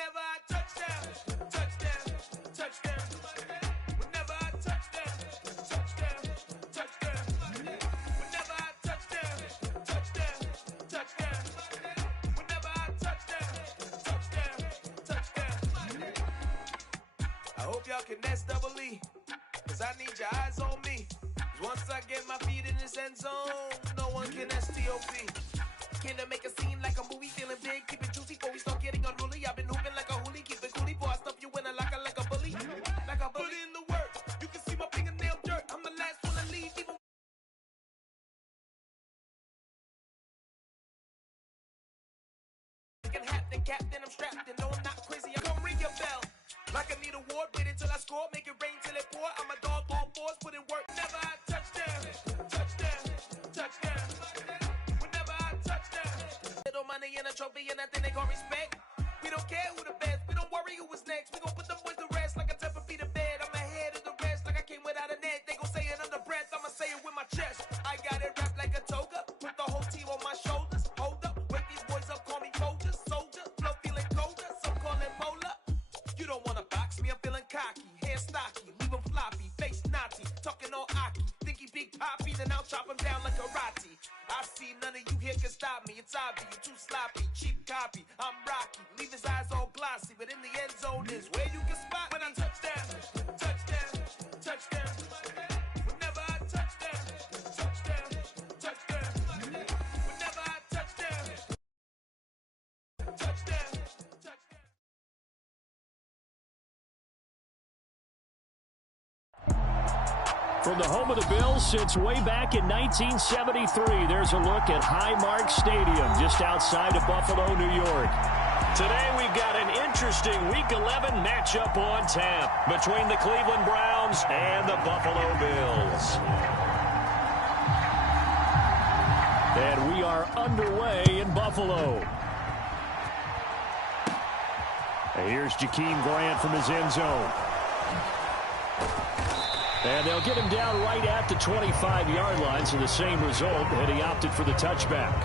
Whenever I touchdown, touchdown, touchdown. Whenever I touchdown, touchdown, touchdown. Whenever I touchdown, touchdown, touchdown. Whenever I touchdown, touchdown, touchdown. I hope y'all can nest double E, cause I need your eyes on me. Once I get my feet in this end zone, no one can STOP. Can I make a scene like a movie, feeling big, keep it juicy before we start getting unruly. I've been hooping like a hoolie, keep it coolie before I stuff you in a locker like a bully. Like a bully. Put in the work, you can see my fingernail dirt. I'm the last one to leave, even captain, I'm strapped and no, I'm not crazy. I come ring your bell like I need a award. Wait until I score, make it rain till it pour. I'm a dog, all fours, put in work. Never I touchdown, touchdown, touchdown. Whenever I touchdown, little money and a trophy and nothing they call respect. We don't care who the best, we don't worry who was next. We gon' put them boys to rest like a 10 feet of bed. I'm ahead of the rest like I came without a net. They gon' say it under breath, I'ma say it with my chest. I got it wrapped like a toga, put the whole team on my shoulders. Hold up, wake these boys up, call me soldier, soldier. Flow feeling colder, some call it polar. You don't wanna box me, I'm feeling cocky. Hair stocky, leave him floppy, face naughty. Talking all aki, think he big poppy, then I'll chop him down like karate. I see none of you here can stop me, it's obvious, you too sloppy, cheap copy. I'm Rocky, leave his eyes all glossy, but in the end zone is where you can spot when I touchdown, touchdown, touchdown. Whenever I touchdown, touchdown, touchdown. Whenever I touchdown, touchdown, touchdown. From the home of the Bills since way back in 1973, there's a look at Highmark Stadium just outside of Buffalo, New York. Today we've got an interesting Week 11 matchup on tap between the Cleveland Browns and the Buffalo Bills. And we are underway in Buffalo. Here's Jakeem Grant from his end zone. And they'll get him down right at the 25-yard line, so the same result, and he opted for the touchback.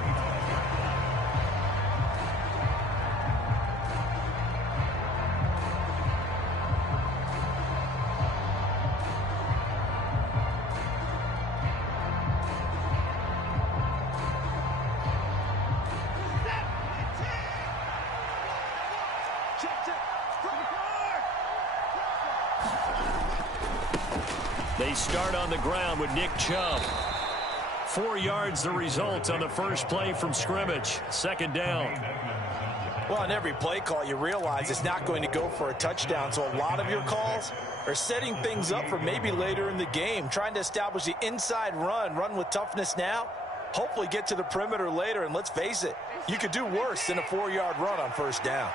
They start on the ground with Nick Chubb. 4 yards the result on the first play from scrimmage. Second down. Well, on every play call, you realize it's not going to go for a touchdown. So a lot of your calls are setting things up for maybe later in the game, trying to establish the inside run with toughness now, hopefully get to the perimeter later. And let's face it, you could do worse than a 4-yard run on first down.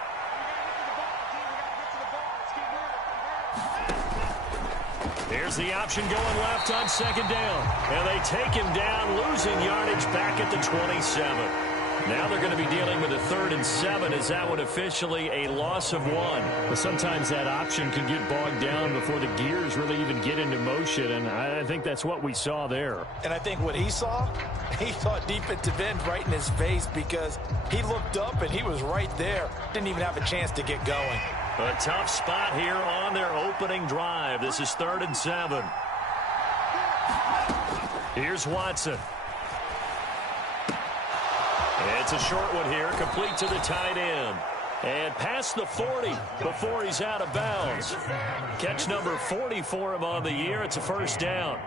Here's the option going left on second down. And they take him down, losing yardage back at the 27. Now they're going to be dealing with a 3rd and 7. Is that one officially a loss of 1? Well, sometimes that option can get bogged down before the gears really even get into motion, and I think that's what we saw there. And I think what he saw defensive end right in his face, because he looked up and he was right there. Didn't even have a chance to get going. A tough spot here on their opening drive. This is 3rd and 7. Here's Watson. It's a short one here, complete to the tight end. And past the 40 before he's out of bounds. Catch number 40 for him on the year. It's a first down.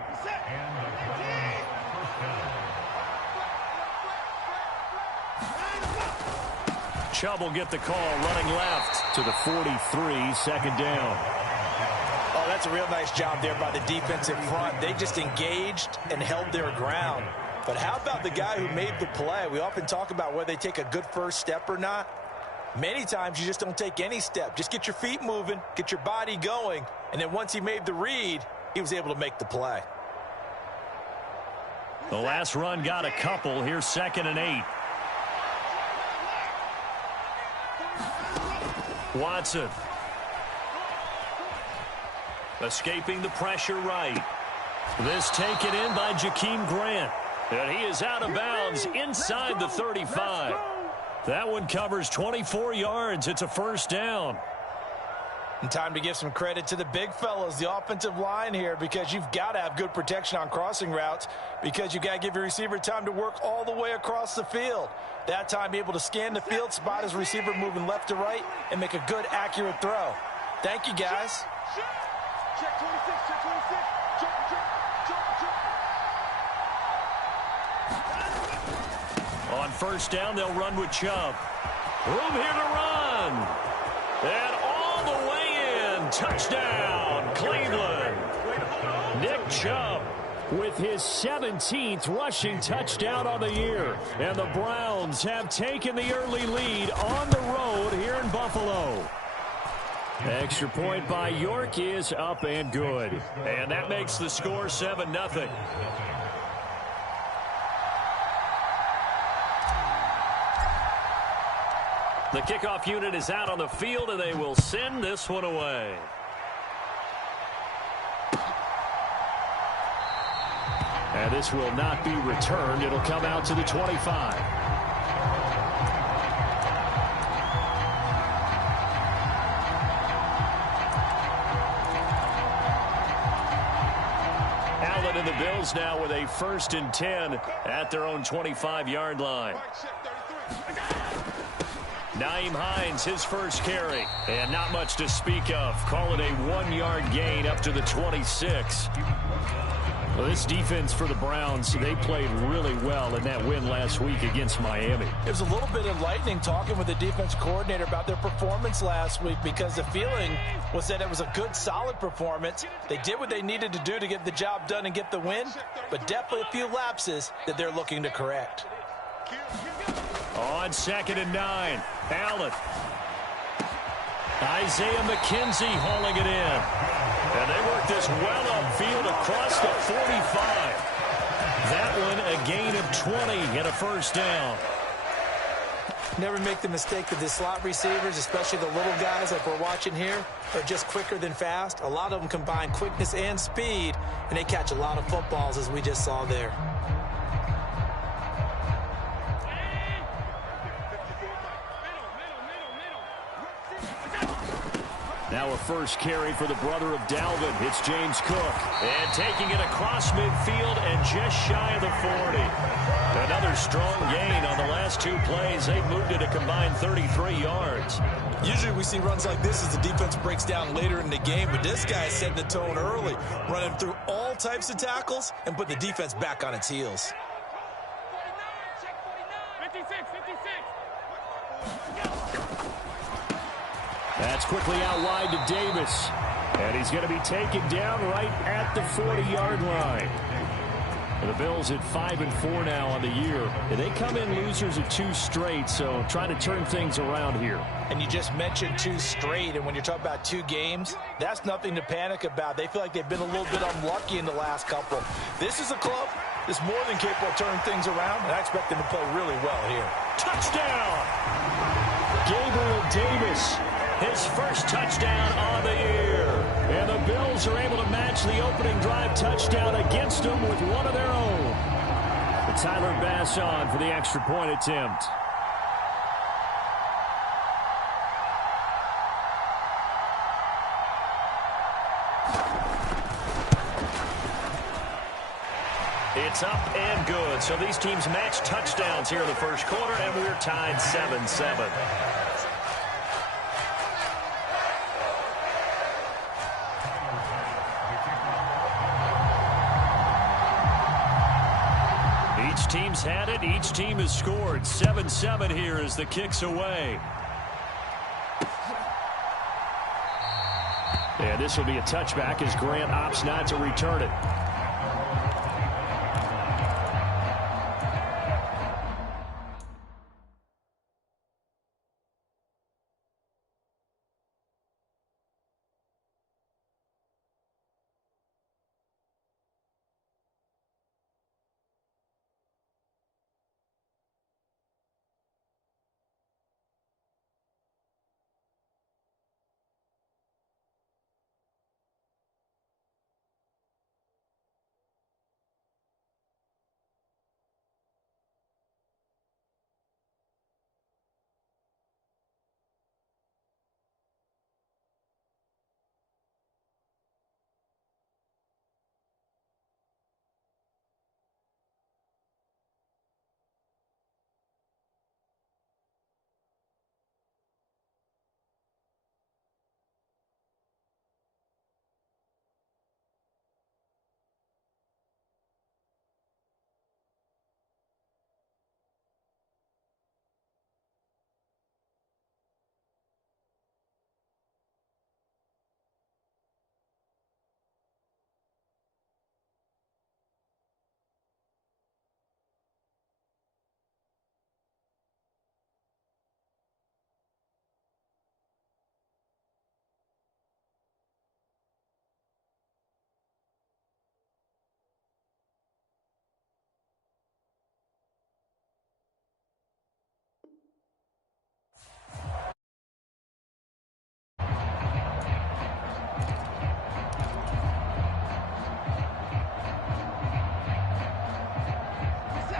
Chubb will get the call, running left to the 43, second down. Oh, that's a real nice job there by the defensive front. They just engaged and held their ground. But how about the guy who made the play? We often talk about whether they take a good first step or not. Many times you just don't take any step. Just get your feet moving, get your body going, and then once he made the read, he was able to make the play. The last run got a couple. Here's 2nd and 8. Watson. Escaping the pressure right. This taken in by Jakeem Grant. And he is out of bounds inside the 35. That one covers 24 yards. It's a first down. And time to give some credit to the big fellas, the offensive line here, because you've got to have good protection on crossing routes, because you've got to give your receiver time to work all the way across the field. That time, be able to scan the field, spot his receiver moving left to right, and make a good, accurate throw. Thank you, guys. Check 26, check 26. On first down, they'll run with Chubb. Room here to run. And all the way in. Touchdown, Cleveland. Nick Chubb with his 17th rushing touchdown on the year. And the Browns have taken the early lead on the road here in Buffalo. Extra point by York is up and good. And that makes the score 7-0. The kickoff unit is out on the field, and they will send this one away. And this will not be returned. It'll come out to the 25. Allen and the Bills now with a 1st and 10 at their own 25-yard line. Nyheim Hines, his first carry. And not much to speak of. Call it a 1-yard gain up to the 26. Well, this defense for the Browns, they played really well in that win last week against Miami. It was a little bit enlightening talking with the defense coordinator about their performance last week, because the feeling was that it was a good, solid performance. They did what they needed to do to get the job done and get the win, but definitely a few lapses that they're looking to correct. On 2nd and 9, Allen. Isaiah McKenzie hauling it in. And they work this well upfield across the 45. That one a gain of 20 and a first down. Never make the mistake that the slot receivers, especially the little guys like we're watching here, are just quicker than fast. A lot of them combine quickness and speed, and they catch a lot of footballs, as we just saw there. Now a first carry for the brother of Dalvin. It's James Cook. And taking it across midfield and just shy of the 40. Another strong gain on the last 2 plays. They've moved it a combined 33 yards. Usually we see runs like this as the defense breaks down later in the game, but this guy is setting the tone early, running through all types of tackles and put the defense back on its heels. 56, 56. That's quickly out wide to Davis. And he's going to be taken down right at the 40-yard line. And the Bills at 5-4 now on the year. And they come in losers of 2 straight, so trying to turn things around here. And you just mentioned 2 straight, and when you're talking about 2 games, that's nothing to panic about. They feel like they've been a little bit unlucky in the last couple. This is a club that's more than capable of turning things around, and I expect them to play really well here. Touchdown! Gabriel Davis, his first touchdown on the year. And the Bills are able to match the opening drive touchdown against them with one of their own. And Tyler Bass on for the extra point attempt. It's up and good. So these teams match touchdowns here in the first quarter, and we're tied 7-7. Each team's had it. Each team has scored. 7-7 here as the kick's away. And this will be a touchback as Grant opts not to return it.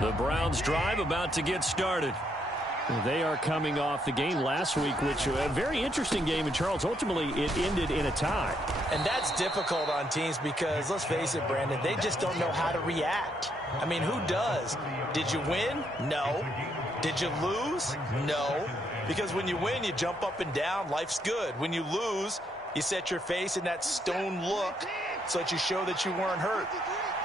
The Browns drive about to get started. They are coming off the game last week, which a very interesting game. And, Charles, ultimately it ended in a tie. And that's difficult on teams because, let's face it, Brandon, they just don't know how to react. I mean, who does? Did you win? No. Did you lose? No. Because when you win, you jump up and down. Life's good. When you lose, you set your face in that stone look so that you show that you weren't hurt.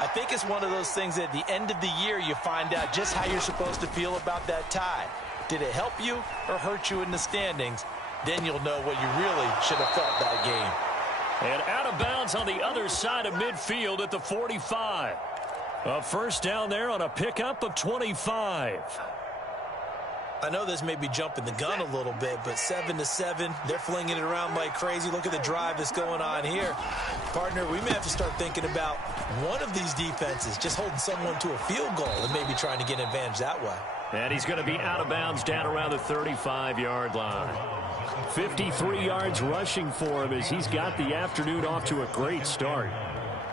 I think it's one of those things that at the end of the year you find out just how you're supposed to feel about that tie. Did it help you or hurt you in the standings? Then you'll know what you really should have felt that game. And out of bounds on the other side of midfield at the 45. A first down there on a pickup of 25. I know this may be jumping the gun a little bit, but 7-7, they're flinging it around like crazy. Look at the drive that's going on here. Partner, we may have to start thinking about one of these defenses just holding someone to a field goal and maybe trying to get an advantage that way. And he's going to be out of bounds down around the 35-yard line. 53 yards rushing for him as he's got the afternoon off to a great start.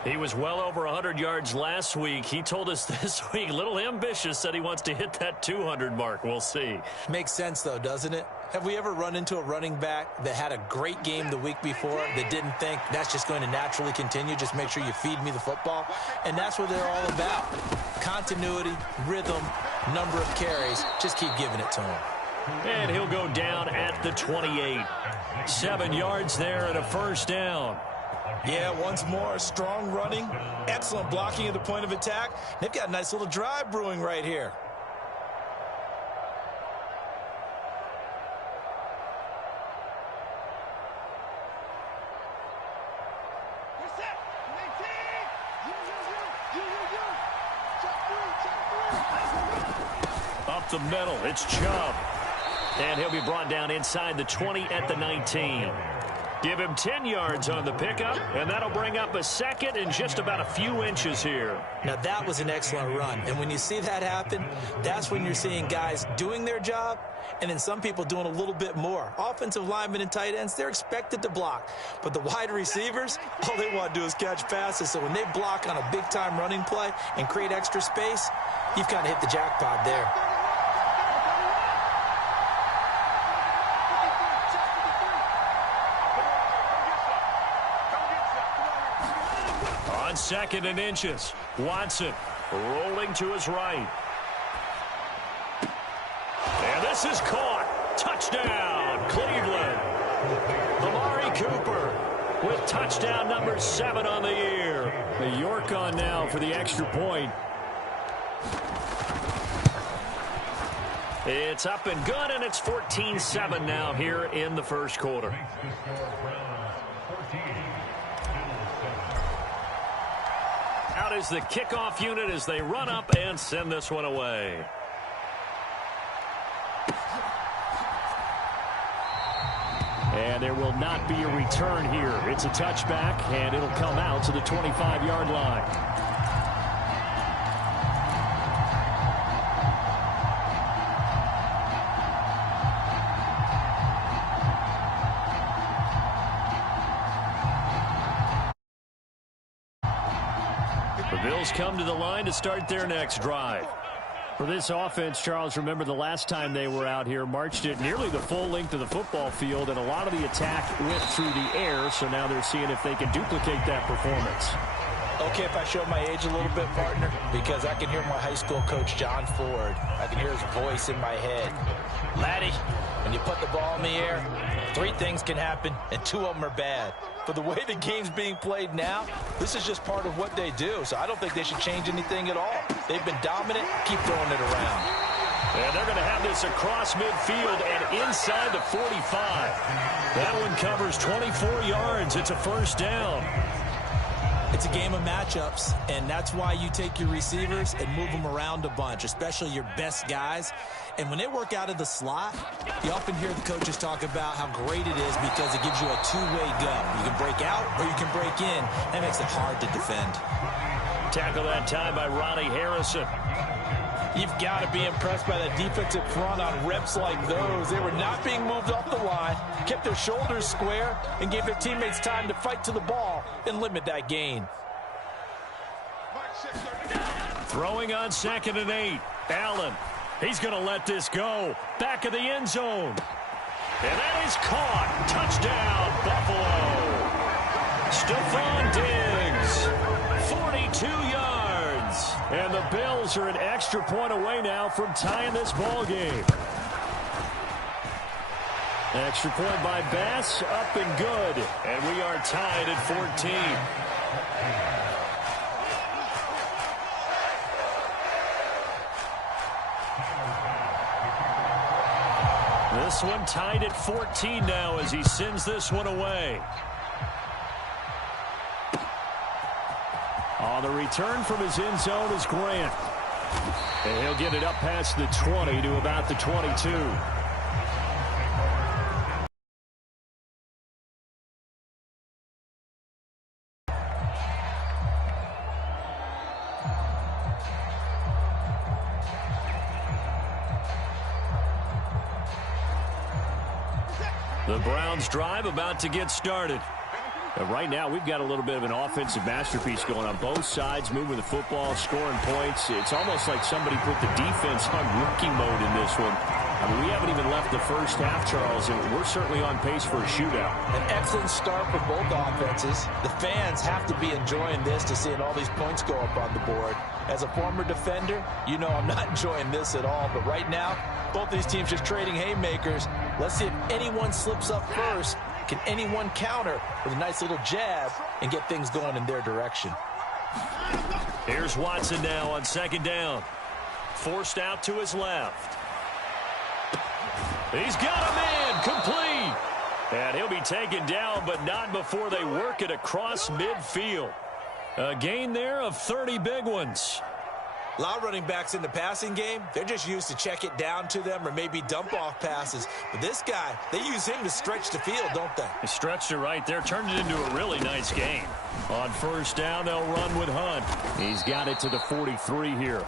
He was well over 100 yards last week. He told us this week, a little ambitious, said he wants to hit that 200 mark. We'll see. Makes sense, though, doesn't it? Have we ever run into a running back that had a great game the week before that didn't think that's just going to naturally continue? Just make sure you feed me the football. And that's what they're all about. Continuity, rhythm, number of carries. Just keep giving it to him. And he'll go down at the 28. 7 yards there and a first down. Yeah, once more, strong running, excellent blocking at the point of attack. They've got a nice little drive brewing right here. Up the middle, it's Chubb. And he'll be brought down inside the 20 at the 19. Give him 10 yards on the pickup, and that'll bring up a second in just about a few inches here. Now, that was an excellent run. And when you see that happen, that's when you're seeing guys doing their job and then some people doing a little bit more. Offensive linemen and tight ends, they're expected to block. But the wide receivers, all they want to do is catch passes. So when they block on a big-time running play and create extra space, you've kind of hit the jackpot there. Second and inches. Watson rolling to his right. And this is caught. Touchdown, Cleveland. Amari Cooper with touchdown number 7 on the year. The York on now for the extra point. It's up and good, and it's 14-7 now here in the first quarter. Out is the kickoff unit as they run up and send this one away. And there will not be a return here. It's a touchback, and it'll come out to the 25-yard line. The Bills come to the line to start their next drive. For this offense, Charles, remember the last time they were out here, marched it nearly the full length of the football field, and a lot of the attack went through the air, so now they're seeing if they can duplicate that performance. Okay, if I show my age a little bit, partner, because I can hear my high school coach, John Ford. I can hear his voice in my head. Laddie, when you put the ball in the air, 3 things can happen, and 2 of them are bad. But the way the game's being played now, this is just part of what they do. So I don't think they should change anything at all. They've been dominant. Keep throwing it around. And they're going to have this across midfield and inside the 45. That one covers 24 yards. It's a first down. It's a game of matchups, and that's why you take your receivers and move them around a bunch, especially your best guys. And when they work out of the slot, you often hear the coaches talk about how great it is because it gives you a two-way go. You can break out or you can break in. That makes it hard to defend. Tackle that time by Ronnie Harrison. You've got to be impressed by that defensive front on reps like those. They were not being moved off the line, kept their shoulders square, and gave their teammates time to fight to the ball and limit that gain. Throwing on 2nd and 8. Allen, he's going to let this go. Back of the end zone. And that is caught. Touchdown, Buffalo. Stephon Diggs, 42 yards. And the Bills are an extra point away now from tying this ball game. Extra point by Bass, up and good. And we are tied at 14. This one tied at 14 now as he sends this one away. On the return from his end zone is Grant. And he'll get it up past the 20 to about the 22. The Browns drive about to get started. Right now, we've got a little bit of an offensive masterpiece going on both sides, moving the football, scoring points. It's almost like somebody put the defense on rookie mode in this one. I mean, we haven't even left the first half, Charles, and we're certainly on pace for a shootout. An excellent start for both offenses. The fans have to be enjoying this to seeing all these points go up on the board. As a former defender, you know I'm not enjoying this at all. But right now, both these teams just trading haymakers. Let's see if anyone slips up first. Can anyone counter with a nice little jab and get things going in their direction? Here's Watson now on second down. Forced out to his left. He's got a man complete. And he'll be taken down, but not before they work it across midfield. A gain there of 30 big ones. A lot of running backs in the passing game, they're just used to check it down to them or maybe dump off passes. But this guy, they use him to stretch the field, don't they? He stretched it right there, turned it into a really nice game. On first down, they'll run with Hunt. He's got it to the 43 here.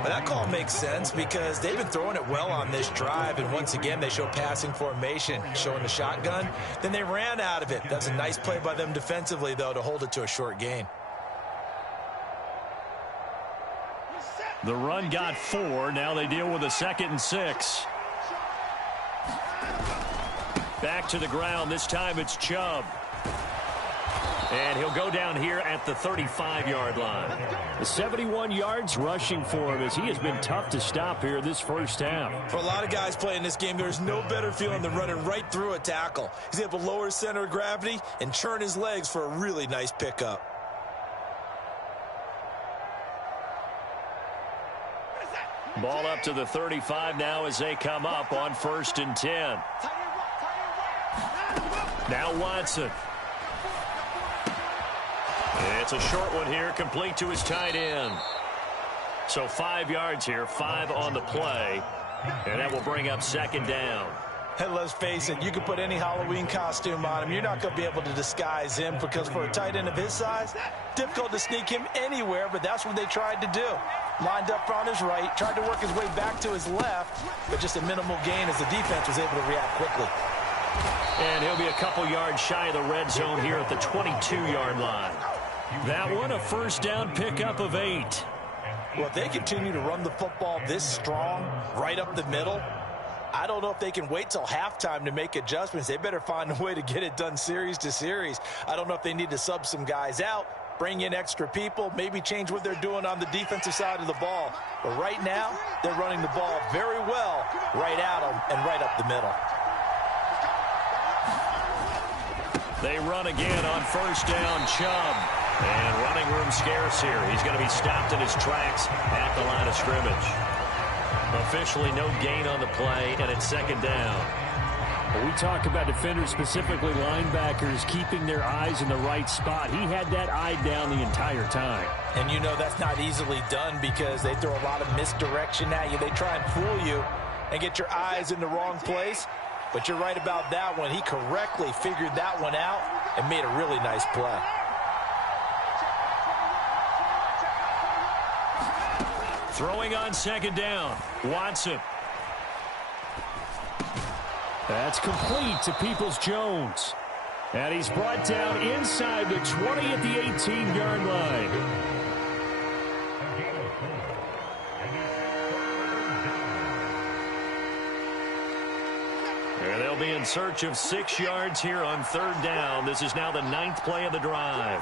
Well, that call makes sense because they've been throwing it well on this drive, and once again they show passing formation, showing the shotgun. Then they ran out of it. That's a nice play by them defensively, though, to hold it to a short gain. The run got 4. Now they deal with a 2nd and 6. Back to the ground. This time it's Chubb. And he'll go down here at the 35-yard line. The 71 yards rushing for him as he has been tough to stop here this first half. For a lot of guys playing this game, there's no better feeling than running right through a tackle. He's able to lower his center of gravity and churn his legs for a really nice pickup. Ball up to the 35 now as they come up on 1st and 10. Now Watson. It's a short one here, complete to his tight end. So 5 yards here, 5 on the play. And that will bring up 2nd down. And let's face it, you can put any Halloween costume on him. You're not going to be able to disguise him because for a tight end of his size, difficult to sneak him anywhere, but that's what they tried to do. Lined up on his right, tried to work his way back to his left, but just a minimal gain as the defense was able to react quickly. And he'll be a couple yards shy of the red zone here at the 22-yard line. That one, a first down pickup of 8. Well, if they continue to run the football this strong, right up the middle, I don't know if they can wait till halftime to make adjustments. They better find a way to get it done series to series. I don't know if they need to sub some guys out, bring in extra people, maybe change what they're doing on the defensive side of the ball. But right now, they're running the ball very well right at them and right up the middle. They run again on first down, Chubb. And running room scarce here. He's going to be stopped in his tracks at the line of scrimmage. Officially no gain on the play, and it's 2nd down. When we talk about defenders, specifically linebackers, keeping their eyes in the right spot. He had that eye down the entire time. And you know that's not easily done because they throw a lot of misdirection at you. They try and fool you and get your eyes in the wrong place. But you're right about that one. He correctly figured that one out and made a really nice play. Throwing on 2nd down, Watson. That's complete to Peoples-Jones. And he's brought down inside the 20 at the 18-yard line. And they'll be in search of 6 yards here on 3rd down. This is now the 9th play of the drive.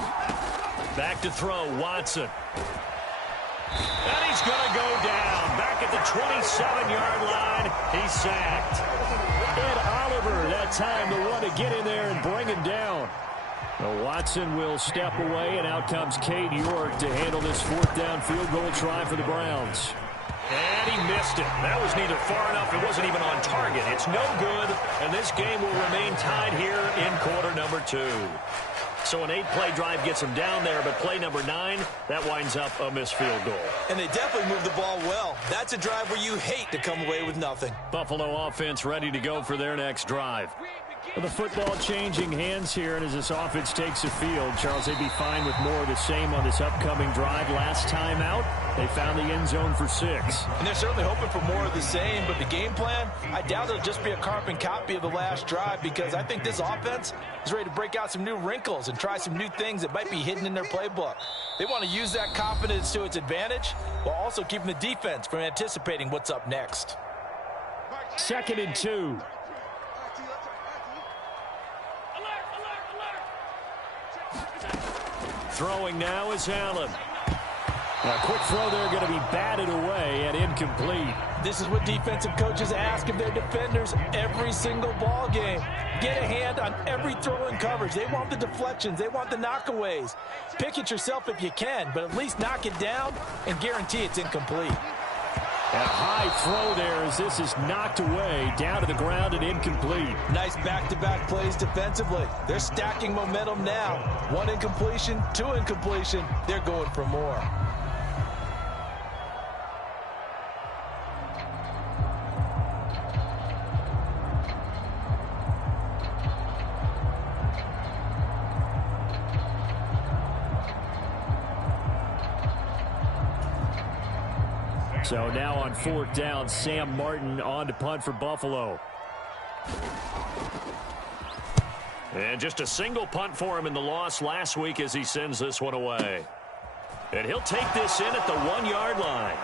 Back to throw, Watson. And he's going to go down. Back at the 27-yard line, he's sacked. And Oliver, that time, the one to get in there and bring him down. Well, Watson will step away, and out comes Cade York to handle this 4th down field goal try for the Browns. And he missed it. That was neither far enough. It wasn't even on target. It's no good, and this game will remain tied here in quarter number 2. So an 8-play drive gets him down there, but play number 9, that winds up a missed field goal. And they definitely moved the ball well. That's a drive where you hate to come away with nothing. Buffalo offense ready to go for their next drive. The football changing hands here, and as this offense takes the field, Charles, they'd be fine with more of the same on this upcoming drive. Last time out, they found the end zone for 6. And they're certainly hoping for more of the same, but the game plan, I doubt it'll just be a carbon copy of the last drive, because I think this offense is ready to break out some new wrinkles and try some new things that might be hidden in their playbook. They want to use that confidence to its advantage while also keeping the defense from anticipating what's up next. 2nd and 2. Throwing now is Allen. A quick throw there going to be batted away and incomplete. This is what defensive coaches ask of their defenders every single ball game. Get a hand on every throw in coverage. They want the deflections. They want the knockaways. Pick it yourself if you can, but at least knock it down and guarantee it's incomplete. And a high throw there as this is knocked away, down to the ground and incomplete. Nice back-to-back plays defensively. They're stacking momentum now. 1 incompletion, 2 incompletion. They're going for more. So now on 4th down, Sam Martin on to punt for Buffalo. And just a single punt for him in the loss last week as he sends this one away. And he'll take this in at the 1-yard line.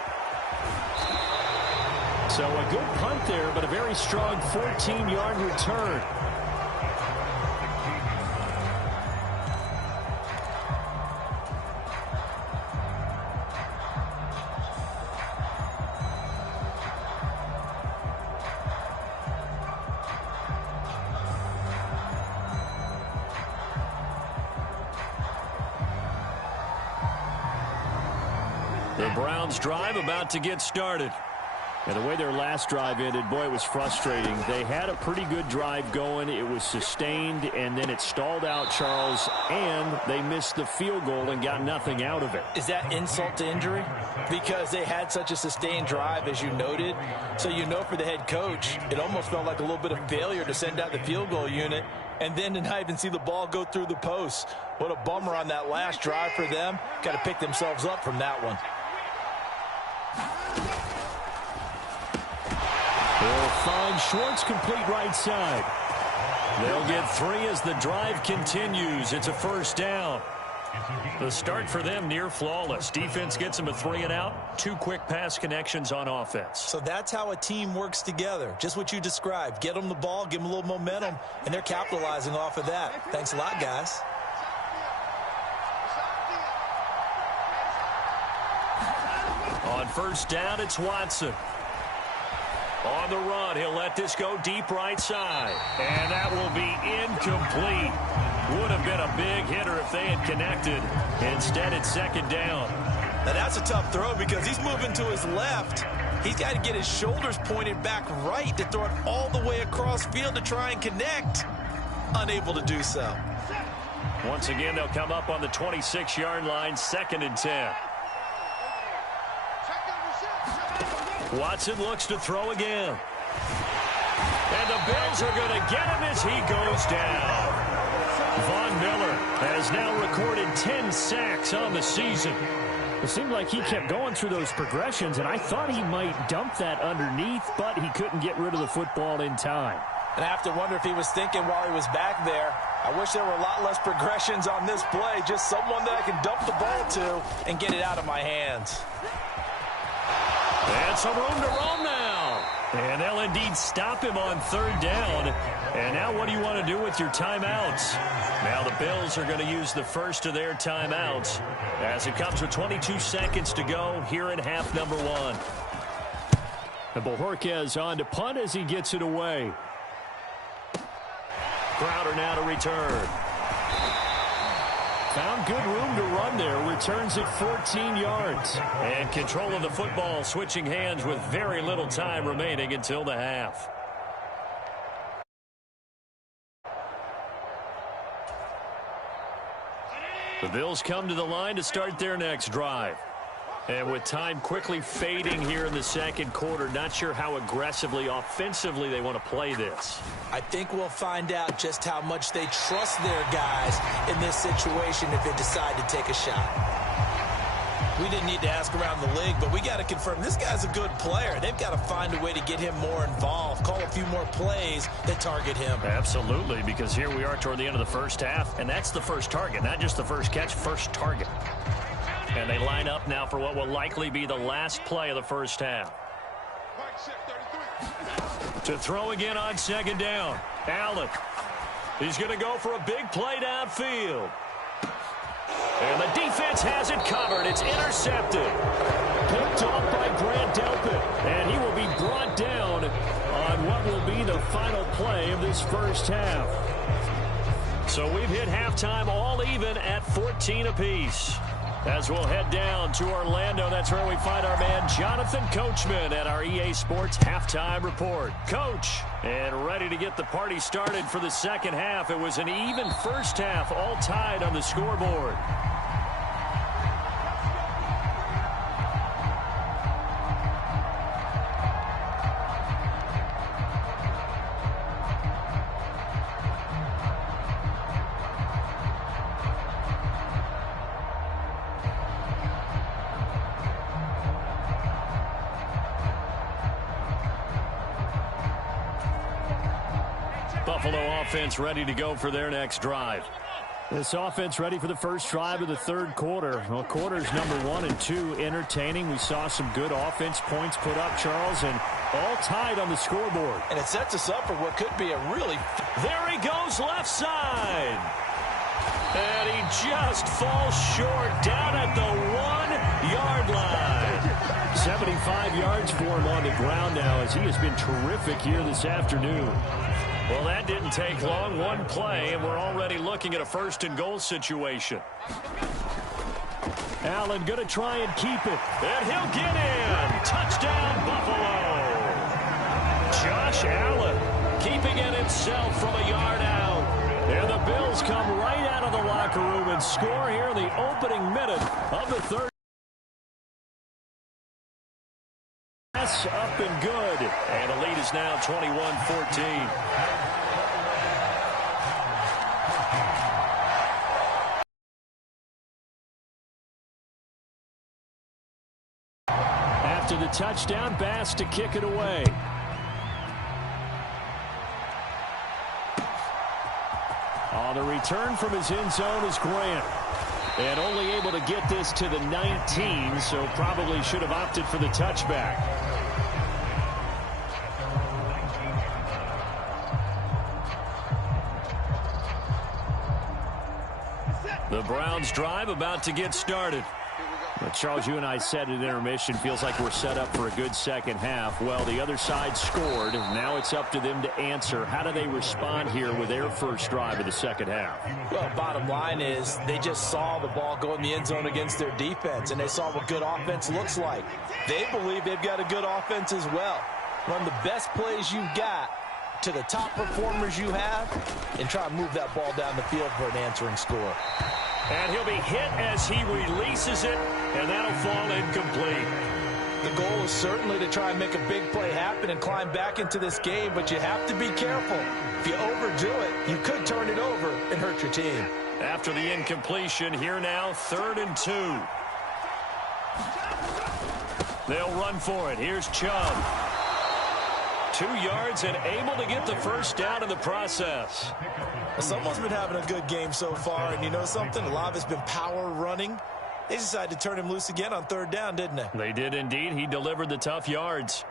So a good punt there, but a very strong 14-yard return. The Browns drive about to get started. And the way their last drive ended, boy, it was frustrating. They had a pretty good drive going. It was sustained, and then it stalled out, Charles, and they missed the field goal and got nothing out of it. Is that insult to injury? Because they had such a sustained drive, as you noted. So you know for the head coach, it almost felt like a little bit of failure to send out the field goal unit and then to not even see the ball go through the posts. What a bummer on that last drive for them. Got to pick themselves up from that one. They'll find Schwartz complete right side. They'll get 3 as the drive continues. It's a 1st down. The start for them near flawless. Defense gets them a 3 and out. 2 quick pass connections on offense. So that's how a team works together. Just what you described. Get them the ball, give them a little momentum, and they're capitalizing off of that. Thanks a lot, guys. On 1st down, it's Watson. On the run, he'll let this go deep right side. And that will be incomplete. Would have been a big hitter if they had connected. Instead, it's 2nd down. Now that's a tough throw because he's moving to his left. He's got to get his shoulders pointed back right to throw it all the way across field to try and connect. Unable to do so. Once again, they'll come up on the 26-yard line, 2nd and 10. Watson looks to throw again. And the Bills are going to get him as he goes down. Von Miller has now recorded 10 sacks on the season. It seemed like he kept going through those progressions, and I thought he might dump that underneath, but he couldn't get rid of the football in time. And I have to wonder if he was thinking while he was back there, I wish there were a lot less progressions on this play, just someone that I can dump the ball to and get it out of my hands. And some room to roam now. And they'll indeed stop him on third down. And now what do you want to do with your timeouts? Now the Bills are going to use the first of their timeouts as it comes with 22 seconds to go here in half number one. And Bojorquez on to punt as he gets it away. Crowder now to return. Found good room to run there. Returns it 14 yards. And control of the football switching hands with very little time remaining until the half. The Bills come to the line to start their next drive. And with time quickly fading here in the second quarter, not sure how aggressively, offensively they want to play this. I think we'll find out just how much they trust their guys in this situation if they decide to take a shot. We didn't need to ask around the league, but we got to confirm this guy's a good player. They've got to find a way to get him more involved, call a few more plays that target him. Absolutely, because here we are toward the end of the first half, and that's the first target, not just the first catch, first target. And they line up now for what will likely be the last play of the first half. To throw again on second down. Allen. He's going to go for a big play downfield. And the defense has it covered. It's intercepted. Picked off by Grant Delpit. And he will be brought down on what will be the final play of this first half. So we've hit halftime all even at 14 apiece. As we'll head down to Orlando, that's where we find our man Jonathan Coachman at our EA Sports Halftime Report. Coach, and ready to get the party started for the second half. It was an even first half, all tied on the scoreboard. Buffalo offense ready to go for their next drive. This offense ready for the first drive of the third quarter. Well, quarters number 1 and 2 entertaining. We saw some good offense points put up, Charles, and all tied on the scoreboard. And it sets us up for what could be a really... There he goes left side. And he just falls short down at the 1-yard line. 75 yards for him on the ground now as he has been terrific here this afternoon. Well, that didn't take long. One play, and we're already looking at a first-and-goal situation. Allen going to try and keep it. And he'll get in. Touchdown, Buffalo. Josh Allen keeping it himself from a yard out. And the Bills come right out of the locker room and score here in the opening minute of the third. Up and good. And the lead is now 21-14. After the touchdown, Bass to kick it away. On the return from his end zone is Grant. And only able to get this to the 19, so probably should have opted for the touchback. The Browns drive about to get started. But Charles, you and I said at intermission, feels like we're set up for a good second half. Well, the other side scored. Now it's up to them to answer. How do they respond here with their first drive of the second half? Well, bottom line is they just saw the ball go in the end zone against their defense, and they saw what good offense looks like. They believe they've got a good offense as well. Run the best plays you've got to the top performers you have and try and move that ball down the field for an answering score. And he'll be hit as he releases it, and that'll fall incomplete. The goal is certainly to try and make a big play happen and climb back into this game, but you have to be careful. If you overdo it, you could turn it over and hurt your team. After the incompletion, here now, 3rd and 2. They'll run for it. Here's Chubb. 2 yards and able to get the first down in the process. Someone's been having a good game so far, and you know something? A lot of it's been power running. They decided to turn him loose again on 3rd down, didn't they? They did indeed. He delivered the tough yards.